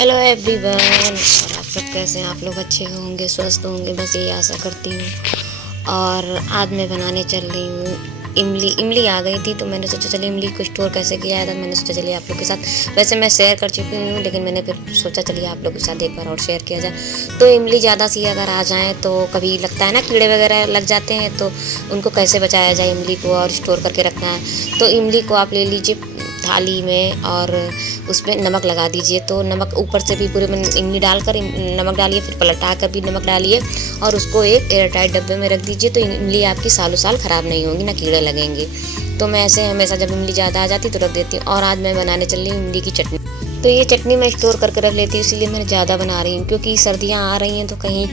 Hello everyone, और आप सब कैसे हैं। आप लोग अच्छे होंगे, स्वस्थ होंगे, बस यही आशा करती हूँ। और आज मैं बनाने चल रही हूँ इमली आ गई थी तो मैंने सोचा चलिए इमली को स्टोर कैसे किया था। मैंने सोचा चलिए आप लोग के साथ, वैसे मैं शेयर कर चुकी हूँ लेकिन मैंने फिर सोचा चलिए आप लोग के साथ एक बार और शेयर किया जाए। तो इमली ज़्यादा सी अगर आ जाए तो कभी लगता है ना कीड़े वगैरह लग जाते हैं, तो उनको कैसे बचाया जाए इमली को और स्टोर करके रखना है। तो इमली को आप ले लीजिए थाली में और उसमें नमक लगा दीजिए। तो नमक ऊपर से भी पूरे में इमली डालकर नमक डालिए, फिर पलटा कर भी नमक डालिए और उसको एक एयर टाइट डब्बे में रख दीजिए। तो इमली आपकी सालों साल ख़राब नहीं होगी, ना कीड़े लगेंगे। तो मैं ऐसे हमेशा जब इमली ज़्यादा आ जाती तो रख देती हूँ। और आज मैं बनाने चल रही हूँ इमली की चटनी। तो ये चटनी मैं स्टोर करके रख लेती हूँ, इसीलिए मैं ज़्यादा बना रही हूँ क्योंकि सर्दियाँ आ रही हैं तो कहीं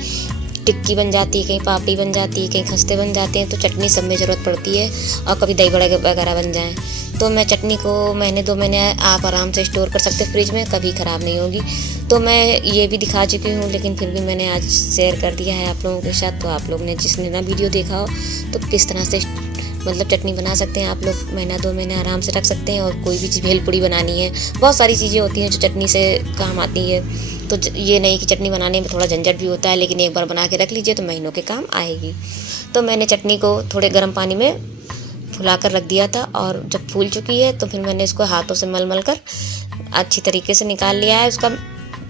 टिक्की बन जाती है, कहीं पापड़ी बन जाती है, कहीं खस्ते बन जाते हैं, तो चटनी सब में ज़रूरत पड़ती है। और कभी दही बड़े वगैरह बन जाएँ तो मैं चटनी को महीने 2 महीने आप आराम से स्टोर कर सकते हैं फ्रिज में, कभी ख़राब नहीं होगी। तो मैं ये भी दिखा चुकी हूँ लेकिन फिर भी मैंने आज शेयर कर दिया है आप लोगों के साथ। तो आप लोग ने जिसने ना वीडियो देखा हो तो किस तरह से मतलब चटनी बना सकते हैं आप लोग, महीना 2 महीने आराम से रख सकते हैं। और कोई भी चीज़ भेलपूड़ी बनानी है, बहुत सारी चीज़ें होती हैं जो चटनी से काम आती है। तो ये नहीं कि चटनी बनाने में थोड़ा झंझट भी होता है, लेकिन एक बार बना के रख लीजिए तो महीनों के काम आएगी। तो मैंने चटनी को थोड़े गर्म पानी में फुला कर रख दिया था और जब फूल चुकी है तो फिर मैंने इसको हाथों से मल मल कर अच्छी तरीके से निकाल लिया है उसका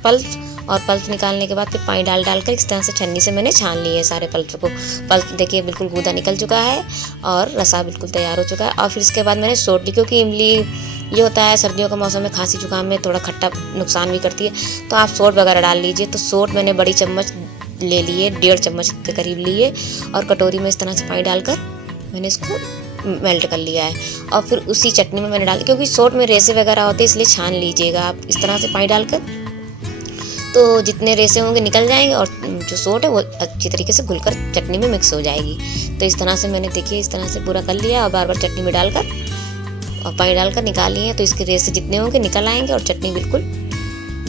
पल्प। और पल्प निकालने के बाद फिर पानी डाल कर इस तरह से छन्नी से मैंने छान लिए है सारे पल्प को। पल्प देखिए बिल्कुल गूदा निकल चुका है और रसा बिल्कुल तैयार हो चुका है। और फिर इसके बाद मैंने सोट ली, क्योंकि इमली ये होता है सर्दियों के मौसम में खांसी जुकाम में थोड़ा खट्टा नुकसान भी करती है, तो आप सोट वगैरह डाल लीजिए। तो सोट मैंने बड़ी चम्मच ले लिए, 1.5 चम्मच के करीब लिए और कटोरी में इस तरह से पानी डालकर मैंने इसको मेल्ट कर लिया है। और फिर उसी चटनी में मैंने डाल, क्योंकि सोट में रेसे वगैरह होते हैं इसलिए छान लीजिएगा आप इस तरह से पानी डालकर, तो जितने रेसे होंगे निकल जाएंगे और जो सोट है वो अच्छी तरीके से घुलकर चटनी में मिक्स हो जाएगी। तो इस तरह से मैंने देखिए इस तरह से पूरा कर लिया और बार बार चटनी में डालकर और पानी डालकर निकाल लिए। तो इसके रेसे जितने होंगे निकल आएंगे और चटनी बिल्कुल,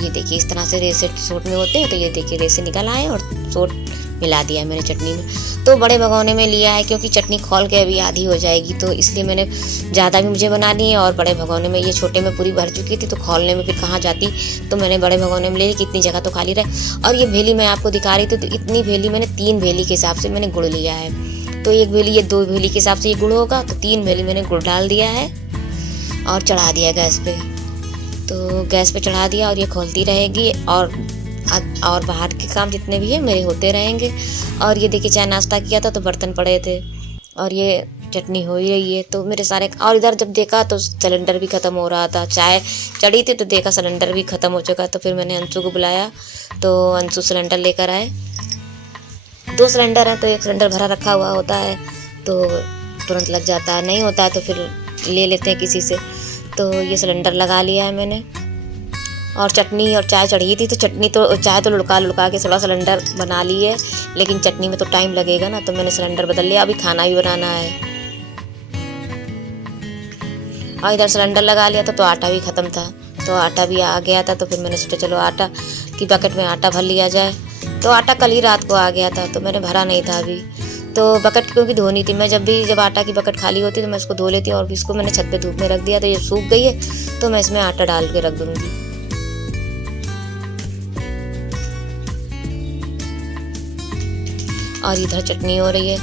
ये देखिए इस तरह से रेसे सोट में होते हैं, तो ये देखिए रेसे निकल आए और सोट मिला दिया है मैंने चटनी में। तो बड़े भगोने में लिया है क्योंकि चटनी खोल के अभी आधी हो जाएगी, तो इसलिए मैंने ज़्यादा भी मुझे बनानी है। और बड़े भगोने में, ये छोटे में पूरी भर चुकी थी तो खोलने में फिर कहाँ जाती, तो मैंने बड़े भगोने में ले ली कि इतनी जगह तो खाली रहे। और ये भेली मैं आपको दिखा रही थी, तो इतनी भेली मैंने 3 भेली के हिसाब से मैंने गुड़ लिया है। तो 1 भेली, ये 2 भेली के हिसाब से ये गुड़ होगा, तो 3 भेली मैंने गुड़ डाल दिया है और चढ़ा दिया गैस पे। तो गैस पे चढ़ा दिया और ये खोलती रहेगी और बाहर के काम जितने भी है मेरे होते रहेंगे। और ये देखिए चाय नाश्ता किया था तो बर्तन पड़े थे और ये चटनी हो ही रही है तो मेरे सारे। और इधर जब देखा तो सिलेंडर भी ख़त्म हो रहा था, चाय चढ़ी थी तो देखा सिलेंडर भी ख़त्म हो चुका। तो फिर मैंने अंशु को बुलाया तो अंशु सिलेंडर लेकर आए। 2 सिलेंडर हैं तो 1 सिलेंडर भरा रखा हुआ होता है तो तुरंत लग जाता है, नहीं होता है तो फिर ले लेते हैं किसी से। तो ये सिलेंडर लगा लिया है मैंने। और चटनी और चाय चढ़ी थी तो चाय तो लुढ़का के थोड़ा सिलेंडर बना ली है, लेकिन चटनी में तो टाइम लगेगा ना, तो मैंने सिलेंडर बदल लिया। अभी खाना भी बनाना है और इधर सिलेंडर लगा लिया था तो आटा भी ख़त्म था, तो आटा भी आ गया था। तो फिर मैंने सोचा चलो आटा की बकेट में आटा भर लिया जाए। तो आटा कल ही रात को आ गया था तो मैंने भरा नहीं था अभी। तो बकेट क्योंकि धोनी थी, मैं जब आटा की बकेट खाली होती तो मैं इसको धो लेती हूँ। और इसको मैंने छत पे धूप में रख दिया तो ये सूख गई है, तो मैं इसमें आटा डाल के रख दूँगी। और इधर चटनी हो रही है।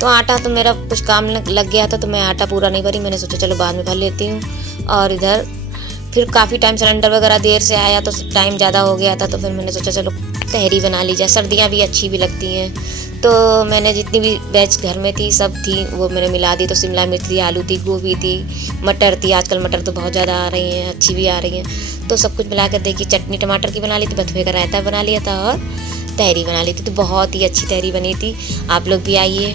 तो आटा तो मेरा कुछ काम लग गया था तो मैं आटा पूरा नहीं भरी, मैंने सोचा चलो बाद में भर लेती हूँ। और इधर फिर काफ़ी टाइम सिलेंडर वगैरह देर से आया तो टाइम ज़्यादा हो गया था, तो फिर मैंने सोचा चलो तहरी बना ली जाए, सर्दियाँ भी अच्छी भी लगती हैं। तो मैंने जितनी भी वेज घर में थी सब थी वो मैंने मिला दी। तो शिमला मिर्च थी, आलू थी, गोभी थी, मटर थी, आजकल मटर तो बहुत ज़्यादा आ रही हैं, अच्छी भी आ रही हैं। तो सब कुछ मिला कर देखिए चटनी टमाटर की बना ली थी, बथुए का रायता बना लिया था और तहरी बना ली थी। तो बहुत ही अच्छी तहरी बनी थी, आप लोग भी आइए।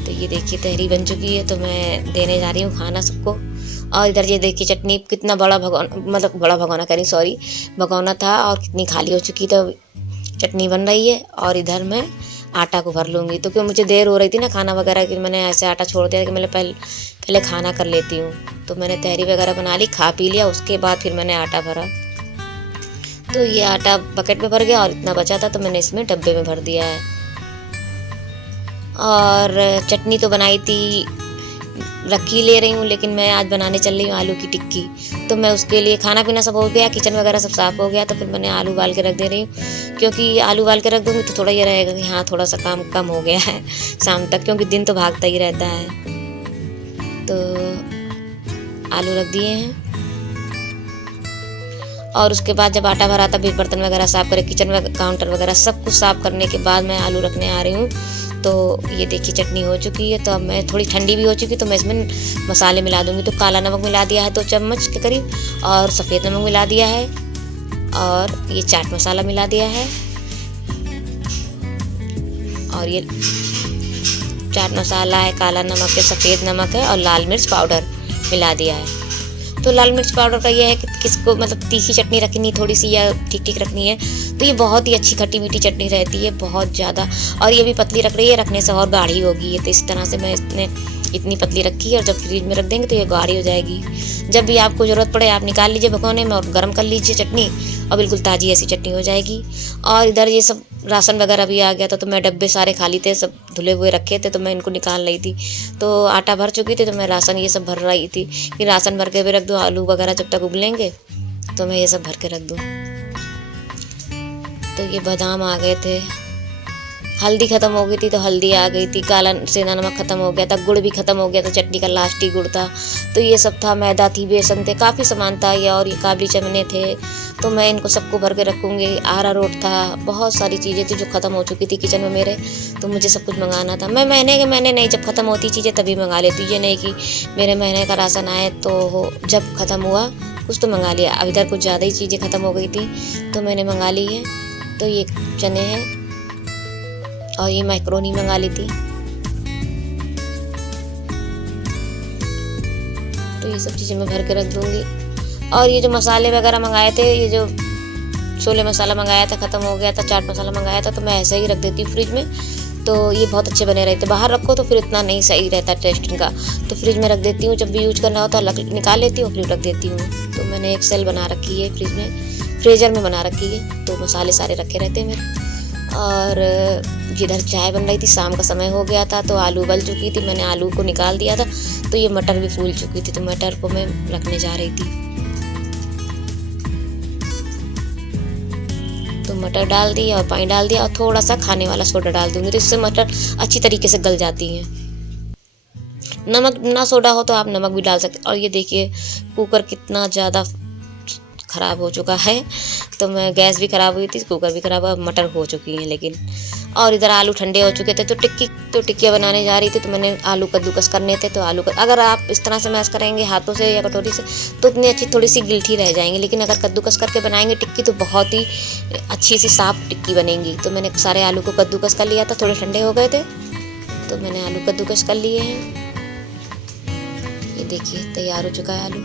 तो ये देखिए तहरी बन चुकी है तो मैं देने जा रही हूँ खाना सबको। और इधर ये देखिए चटनी कितना बड़ा भगोना कह रही, सॉरी, भगोना था और कितनी खाली हो चुकी, तो चटनी बन रही है। और इधर मैं आटा को भर लूँगी, तो क्योंकि मुझे देर हो रही थी ना खाना वगैरह की, मैंने ऐसे आटा छोड़ दिया कि मैं पहले खाना कर लेती हूँ। तो मैंने तहरी वगैरह बना ली, खा पी लिया, उसके बाद फिर मैंने आटा भरा। तो ये आटा बकेट में भर गया और इतना बचा था तो मैंने इसमें डब्बे में भर दिया है। और चटनी तो बनाई थी रख ही ले रही हूँ, लेकिन मैं आज बनाने चल रही हूँ आलू की टिक्की। तो मैं उसके लिए खाना पीना सब हो गया, किचन वगैरह सब साफ़ हो गया, तो फिर मैंने आलू उबाल के रख दे रही हूँ। क्योंकि आलू उबाल के रख दूँगी तो थोड़ा ये रहेगा कि हाँ, थोड़ा-सा काम कम हो गया है शाम तक, क्योंकि दिन तो भागता ही रहता है। तो आलू रख दिए हैं और उसके बाद जब आटा भरा तब बर्तन वगैरह साफ़ करें, किचन काउंटर वगैरह सब कुछ साफ़ करने के बाद मैं आलू रखने आ रही हूँ। तो ये देखिए चटनी हो चुकी है, तो अब मैं थोड़ी ठंडी भी हो चुकी, तो मैं इसमें मसाले मिला दूँगी। तो काला नमक मिला दिया है 2 चम्मच के करीब, और सफ़ेद नमक मिला दिया है, और ये चाट मसाला मिला दिया है, और ये चाट मसाला है, काला नमक है, सफ़ेद नमक है, और लाल मिर्च पाउडर मिला दिया है। तो लाल मिर्च पाउडर का ये है कि किसको मतलब तीखी चटनी रखनी थोड़ी सी या ठीक-ठीक रखनी है, तो ये बहुत ही अच्छी खट्टी-मीठी चटनी रहती है, बहुत ज़्यादा। और ये भी पतली रख रही है, रखने से और गाढ़ी होगी ये, तो इस तरह से मैं इसने इतनी पतली रखी है, और जब फ्रिज में रख देंगे तो ये गाढ़ी हो जाएगी। जब भी आपको ज़रूरत पड़े आप निकाल लीजिए भगोने में और गर्म कर लीजिए चटनी, और बिल्कुल ताज़ी ऐसी चटनी हो जाएगी। और इधर ये सब राशन वगैरह भी आ गया था, तो मैं डब्बे सारे खाली थे, सब धुले हुए रखे थे, तो मैं इनको निकाल रही थी। तो आटा भर चुकी थी, तो मैं राशन ये सब भर रही थी कि राशन भर के भी रख दूँ, आलू वगैरह जब तक उबलेंगे तो मैं ये सब भर के रख दूँ। तो ये बादाम आ गए थे, हल्दी ख़त्म हो गई थी तो हल्दी आ गई थी, काला सेंधा नमक ख़त्म हो गया था, गुड़ भी ख़त्म हो गया था, चटनी का लास्ट ही गुड़ था। तो ये सब था, मैदा थी, बेसन थे, काफ़ी सामान था ये, और ये काबली चने थे। तो मैं इनको सबको भर के रखूँगी। अरारोट था, बहुत सारी चीज़ें थी जो ख़त्म हो चुकी थी किचन में मेरे, तो मुझे सब कुछ मंगाना था। मैं महीने के महीने नहीं, जब ख़त्म होती चीज़ें तभी मंगा लेती हूँ। ये नहीं कि मेरे महीने का राशन आए तो जब ख़त्म हुआ कुछ तो मंगा लिया। अब इधर कुछ ज़्यादा ही चीज़ें ख़त्म हो गई थी तो मैंने मंगा ली है। तो ये चने हैं, और ये मैक्रोनी मंगा ली थी। तो ये सब चीज़ें मैं भर के रख दूँगी। और ये जो मसाले वगैरह मंगाए थे, ये जो छोले मसाला मंगाया था ख़त्म हो गया था, चाट मसाला मंगाया था, तो मैं ऐसे ही रख देती हूँ फ्रिज में। तो ये बहुत अच्छे बने रहते, बाहर रखो तो फिर इतना नहीं सही रहता टेस्ट इनका, तो फ्रिज में रख देती हूँ। जब भी यूज करना होता है निकाल लेती हूँ, फिर रख देती हूँ। तो मैंने एक सेल बना रखी है फ्रिज में, फ्रीजर में बना रखी है, तो मसाले सारे रखे रहते हैं मेरे। और जिधर चाय बन रही थी, शाम का समय हो गया था, तो आलू उबल चुकी थी, मैंने आलू को निकाल दिया था। तो ये मटर भी फूल चुकी थी, तो मटर को मैं रखने जा रही थी। तो मटर डाल दिया और पानी डाल दिया, और थोड़ा सा खाने वाला सोडा डाल दूँगी, तो इससे मटर अच्छी तरीके से गल जाती हैं। नमक ना सोडा हो तो आप नमक भी डाल सकते। और ये देखिए कुकर कितना ज़्यादा ख़राब हो चुका है, तो मैं गैस भी ख़राब हुई थी, कुकर भी ख़राब हुआ, मटर हो चुकी हैं लेकिन। और इधर आलू ठंडे हो चुके थे, तो टिक्कियाँ बनाने जा रही थी, तो मैंने आलू कद्दूकस करने थे। तो आलू अगर आप इस तरह से मैश करेंगे हाथों से या कटोरी से तो इतनी अच्छी थोड़ी सी गिलठी रह जाएंगी, लेकिन अगर कद्दूकस करके बनाएंगे टिक्की तो बहुत ही अच्छी सी साफ टिक्की बनेगी। तो मैंने सारे आलू को कद्दूकस कर लिया था, थोड़े ठंडे हो गए थे, तो मैंने आलू कद्दूकस कर लिए हैं। ये देखिए तैयार हो चुका है आलू,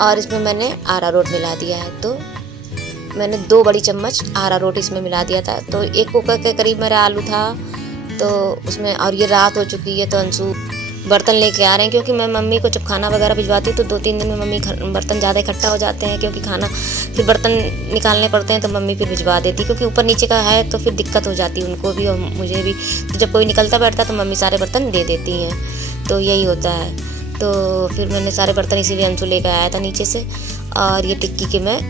और इसमें मैंने अरारोट मिला दिया है। तो मैंने 2 बड़ी चम्मच अरारोट इसमें मिला दिया था। तो 1 कुकर के करीब मेरा आलू था, तो उसमें, और ये रात हो चुकी है, तो अंशु बर्तन लेके आ रहे हैं, क्योंकि मैं मम्मी को जब खाना वगैरह भिजवाती हूँ तो 2-3 दिन में मम्मी बर्तन ज़्यादा इकट्ठा हो जाते हैं, क्योंकि खाना फिर बर्तन निकालने पड़ते हैं, तो मम्मी फिर भिजवा देती, क्योंकि ऊपर नीचे का है तो फिर दिक्कत हो जाती है उनको भी और मुझे भी। तो जब कोई निकलता बैठता तो मम्मी सारे बर्तन दे देती हैं, तो यही होता है। तो फिर मैंने सारे बर्तन इसीलिए अंशु लेकर आया था नीचे से, और ये टिक्की की मैं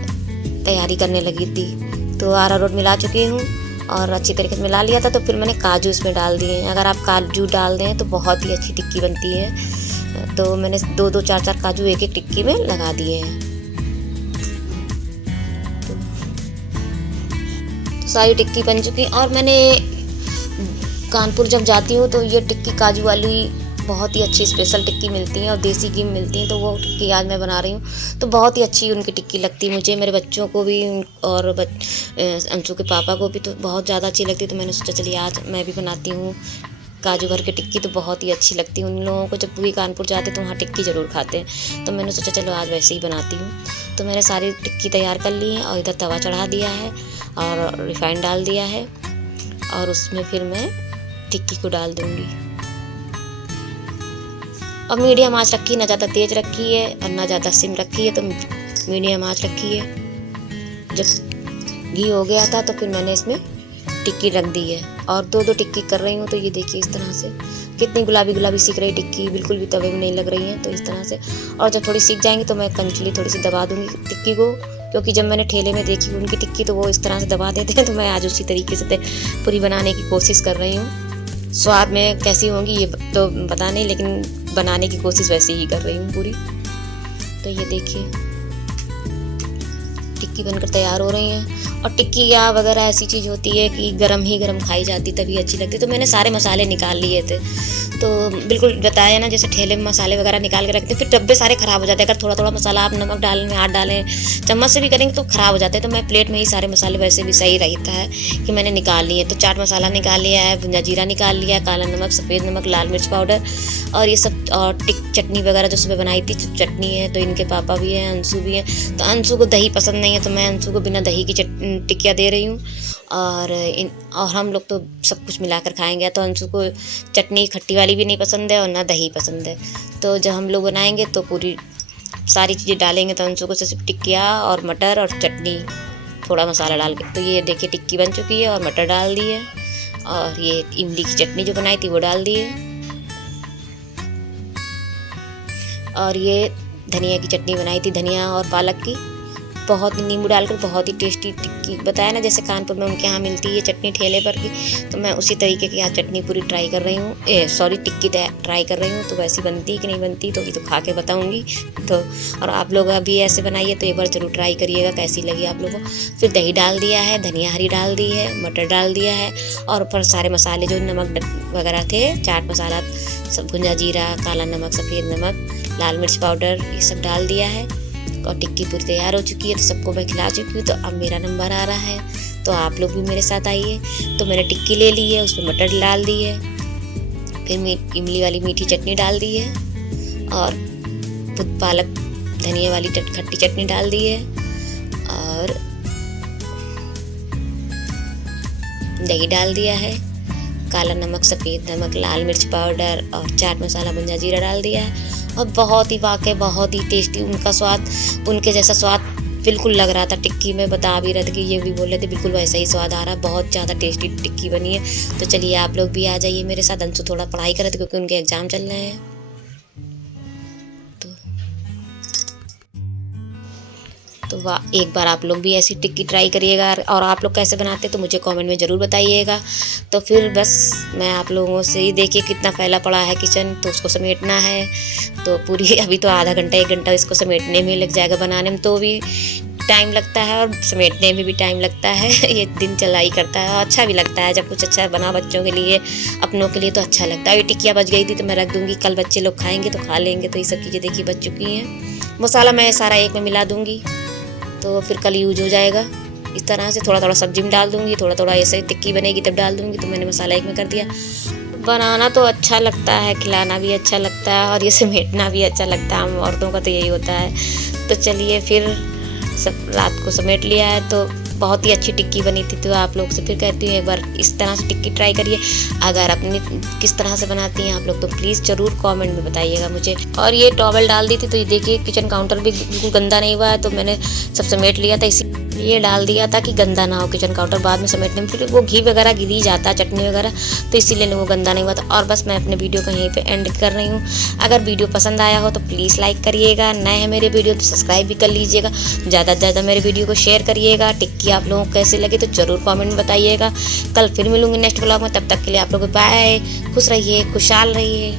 तैयारी करने लगी थी। तो अरारोट मिला चुकी हूँ और अच्छी तरीके से मिला लिया था। तो फिर मैंने काजू इसमें डाल दिए हैं। अगर आप काजू डाल दें तो बहुत ही अच्छी टिक्की बनती है। तो मैंने 2-2, 4-4 काजू एक-एक टिक्की में लगा दिए हैं। तो सारी टिक्की बन चुकी। और मैंने कानपुर जब जाती हूँ तो ये टिक्की काजू वाली बहुत ही अच्छी स्पेशल टिक्की मिलती है और देसी घी मिलती है, तो वो टिक्की आज मैं बना रही हूँ। तो बहुत ही अच्छी उनकी टिक्की लगती है मुझे, मेरे बच्चों को भी और अंशु के पापा को भी तो बहुत ज़्यादा अच्छी लगती है। तो मैंने सोचा चलिए आज मैं भी बनाती हूँ काजू भर के टिक्की, तो बहुत ही अच्छी लगती है उन लोगों को। जब भी कानपुर जाते तो वहाँ टिक्की ज़रूर खाते हैं, तो मैंने सोचा चलो आज वैसे ही बनाती हूँ। तो मैंने सारी टिक्की तैयार कर ली है और इधर तवा चढ़ा दिया है और रिफाइंड डाल दिया है, और उसमें फिर मैं टिक्की को डाल दूँगी। और मीडियम आंच रखी, ना ज़्यादा तेज़ रखी है और ना ज़्यादा सिम रखी है, तो मीडियम आंच रखी है। जब घी हो गया था तो फिर मैंने इसमें टिक्की रख दी है। और 2-2 टिक्की कर रही हूँ। तो ये देखिए इस तरह से कितनी गुलाबी गुलाबी सीख रही टिक्की, बिल्कुल भी तवे में नहीं लग रही हैं। तो इस तरह से, और जब थोड़ी सीख जाएंगी तो मैं कंचली थोड़ी सी दबा दूँगी टिक्की को, क्योंकि जब मैंने ठेले में देखी उनकी टिक्की तो वो इस तरह से दबा देते हैं। तो मैं आज उसी तरीके से पूरी बनाने की कोशिश कर रही हूँ। स्वाद में कैसी होंगी ये तो पता नहीं, लेकिन बनाने की कोशिश वैसे ही कर रही हूँ पूरी। तो ये देखिए टिक्की बनकर तैयार हो रही हैं। और टिक्की या वगैरह ऐसी चीज़ होती है कि गरम ही गरम खाई जाती तभी अच्छी लगती। तो मैंने सारे मसाले निकाल लिए थे, तो बिल्कुल बताया ना जैसे ठेले में मसाले वगैरह निकाल के रखते, फिर डब्बे सारे ख़राब हो जाते हैं। अगर थोड़ा थोड़ा मसाला आप नमक डालने में हाथ डालें, चम्मच से भी करेंगे तो ख़राब हो जाते हैं। तो मैं प्लेट में ही सारे मसाले, वैसे भी सही रहता है कि मैंने निकाल लिए। तो चाट मसाला निकाल लिया है, भुंजा जीरा निकाल लिया है, काला नमक, सफ़ेद नमक, लाल मिर्च पाउडर और ये सब, और चटनी वगैरह जो सुबह बनाई थी चटनी है। तो इनके पापा भी हैं, अंशु भी हैं। तो अंशु को दही पसंद नहीं है, तो मैं अंशु को बिना दही की टिक्कियाँ दे रही हूँ। और हम लोग तो सब कुछ मिलाकर खाएंगे। तो अंशु को चटनी खट्टी वाली भी नहीं पसंद है और ना दही पसंद है। तो जब हम लोग बनाएंगे तो पूरी सारी चीज़ें डालेंगे। तो अंशु को सिर्फ टिक्कियाँ और मटर और चटनी, थोड़ा मसाला डाल के। तो ये देखिए टिक्की बन चुकी है और मटर डाल दी है, और ये इमली की चटनी जो बनाई थी वो डाल दी है, और ये धनिया की चटनी बनाई थी, धनिया और पालक की, बहुत नींबू डालकर बहुत ही टेस्टी टिक्की। बताया ना जैसे कानपुर में उनके यहाँ मिलती है चटनी ठेले पर की, तो मैं उसी तरीके की यहाँ चटनी पूरी ट्राई कर रही हूँ, टिक्की ट्राई कर रही हूँ। तो वैसी बनती कि नहीं बनती तो ये तो खा के बताऊँगी। तो और आप लोग अभी ऐसे बनाइए तो एक बार ज़रूर ट्राई करिएगा कैसी लगी आप लोगों को। फिर दही डाल दिया है, धनिया हरी डाल दी है, मटर डाल दिया है, और ऊपर सारे मसाले जो नमक वगैरह थे, चाट मसाला, सब भुंजा जीरा, काला नमक, सफ़ेद नमक, लाल मिर्च पाउडर, ये सब डाल दिया है। और टिक्की पूरी तैयार हो चुकी है। तो सबको मैं खिला चुकी हूँ। तो अब मेरा नंबर आ रहा है, तो आप लोग भी मेरे साथ आइए। तो मैंने टिक्की ले ली है, उसमें मटर डाल दी है, फिर इमली वाली मीठी चटनी डाल दी है, और पालक धनिया वाली खट्टी चटनी डाल दी है, और दही डाल दिया है, काला नमक, सफ़ेद नमक, लाल मिर्च पाउडर और चाट मसाला, भुंजा जीरा डाल दिया है। और बहुत ही वाकई बहुत ही टेस्टी, उनका स्वाद उनके जैसा स्वाद बिल्कुल लग रहा था टिक्की में। बता भी रहे थे कि ये भी बोल रहे थे बिल्कुल वैसा ही स्वाद आ रहा है, बहुत ज़्यादा टेस्टी टिक्की बनी है। तो चलिए आप लोग भी आ जाइए मेरे साथ। अंशु थोड़ा पढ़ाई कर रहे थे क्योंकि उनके एग्ज़ाम चल रहे हैं। तो वाह, एक बार आप लोग भी ऐसी टिक्की ट्राई करिएगा। और आप लोग कैसे बनाते तो मुझे कमेंट में ज़रूर बताइएगा। तो फिर बस मैं आप लोगों से ही, देखिए कितना फैला पड़ा है किचन, तो उसको समेटना है। तो पूरी अभी तो आधा घंटा 1 घंटा इसको समेटने में लग जाएगा, बनाने में तो भी टाइम लगता है और समेटने में भी टाइम लगता है। ये दिन चला ही करता है, और अच्छा भी लगता है जब कुछ अच्छा बना बच्चों के लिए, अपनों के लिए, तो अच्छा लगता है। ये टिक्कियाँ बच गई थी तो मैं रख दूँगी, कल बच्चे लोग खाएँगे तो खा लेंगे। तो ये सब चीज़ें देखिए बच चुकी हैं। मसाला मैं सारा एक में मिला दूँगी, तो फिर कल यूज हो जाएगा। इस तरह से थोड़ा थोड़ा सब्जी में डाल दूँगी, थोड़ा थोड़ा ऐसे टिक्की बनेगी तब डाल दूँगी। तो मैंने मसाला एक में कर दिया। बनाना तो अच्छा लगता है, खिलाना भी अच्छा लगता है, और ये समेटना भी अच्छा लगता है। हम औरतों का तो यही होता है। तो चलिए फिर सब रात को समेट लिया है। तो बहुत ही अच्छी टिक्की बनी थी। तो आप लोग से फिर कहती हूँ एक बार इस तरह से टिक्की ट्राई करिए। अगर अपनी किस तरह से बनाती हैं आप लोग तो प्लीज़ ज़रूर कमेंट में बताइएगा मुझे। और ये टॉवल डाल दी थी, तो ये देखिए किचन काउंटर भी बिल्कुल गंदा नहीं हुआ है। तो मैंने सब समेट लिया था, इसी ये डाल दिया था कि गंदा ना हो किचन काउंटर बाद में समेटने में, फिर वो घी वगैरह गिर ही जाता है, चटनी वगैरह, तो इसीलिए वो गंदा नहीं हुआ था। और बस मैं अपने वीडियो को यहीं पे एंड कर रही हूँ। अगर वीडियो पसंद आया हो तो प्लीज़ लाइक करिएगा, नए हैं मेरे वीडियो तो सब्सक्राइब भी कर लीजिएगा, ज़्यादा से ज़्यादा मेरे वीडियो को शेयर करिएगा। टिक्की आप लोगों को कैसे लगे तो ज़रूर कॉमेंट में बताइएगा। कल फिर मिलूँगी नेक्स्ट ब्लॉग में, तब तक के लिए आप लोग बाय, खुश रहिए, खुशहाल रहिए।